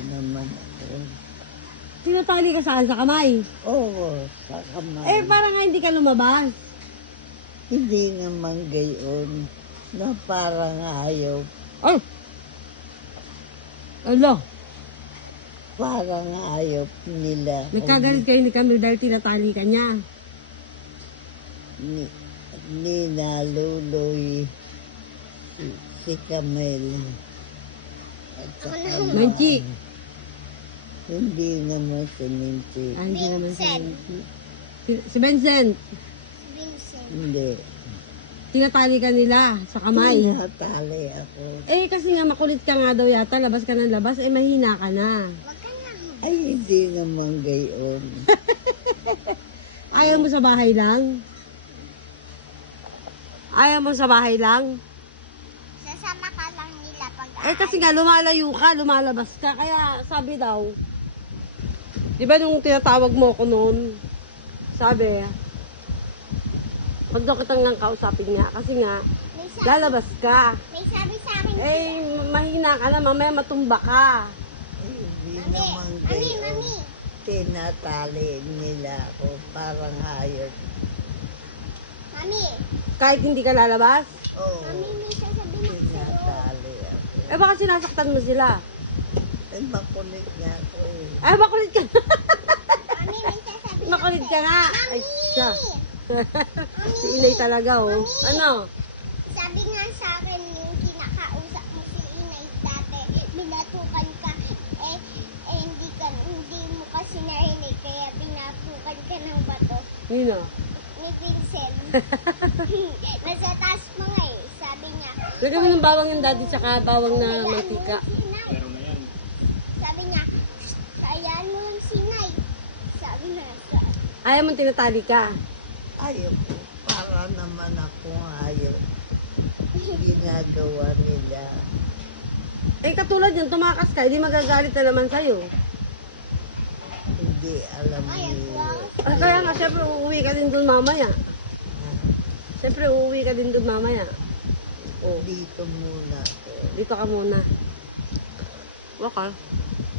naman ako. Tinatali ka saan? Sa kamay? Oo, sa kamay. Eh, parang nga hindi ka lumabas. Hindi naman gayon na parang ayaw. Ay! Ano? Parang ayaw nila. Nagkagalit kayo ni Camille dahil tinatali ka niya. Ni Naluloy si Camel. At saka Manchi. hindi naman si Minchi. Ah, hindi naman si Manchi. Si Vincent. Hindi. Tinatali ka nila sa kamay. Natali ako. Eh, kasi nga makulit ka nga daw yata. Labas ka ng labas. Eh, mahina ka na. Ay, hindi naman gayon. Ayaw mo sa bahay lang? Ayaw mo sa bahay lang? Sasama ka lang nila pag Eh, kasi nga lumalayo ka, lumalabas ka. Kaya sabi daw, di ba nung tinatawag mo ko noon, sabi, huwag daw kitang nang kausapin nga. Kasi nga, lalabas ka. may sabi sa akin, Eh, mahina ka na, mamaya matumba ka. Hindi Mami, naman mami, gayon. mami. Tinatali nila ako. Parang ayaw. Mami, Kahit hindi ka lalabas. Oo. mami, may sasabihin ako sa'yo. Tinatali ako. Eh, baka sinasaktan mo sila. Eh, makulit nga ako eh. Ay, makulit ka. Mami, may sasabihin Makulit ako ka nga. Ay, siya. Si Inay talaga, oh. Ano? Sabi nga sa akin, yung kinakausap mo si Inay dati, binatukan ka, hindi mo kasi narinig, kaya binatukan ka ng bato. Yun, oh. Ni Vincent. Nasa taas mo nga eh, sabi niya. Lagyan mo ng bawang yung daddy tsaka bawang na mantika. Sabi niya, kayaan mo yung sinay. Sabi niya, Ayaw mong tinatali ka. Ayaw ko. Para naman ako ayaw. Ginagawa nila. Eh, katulad yun, tumakas ka, hindi magagalit na naman sa'yo. Hindi alam ay, ang nila. wow. Ah, kaya nga, syempre, uuwi ka din doon mamaya. Syempre, uuwi ka din doon mamaya. Oh, Dito muna ako. dito ka muna. Waka.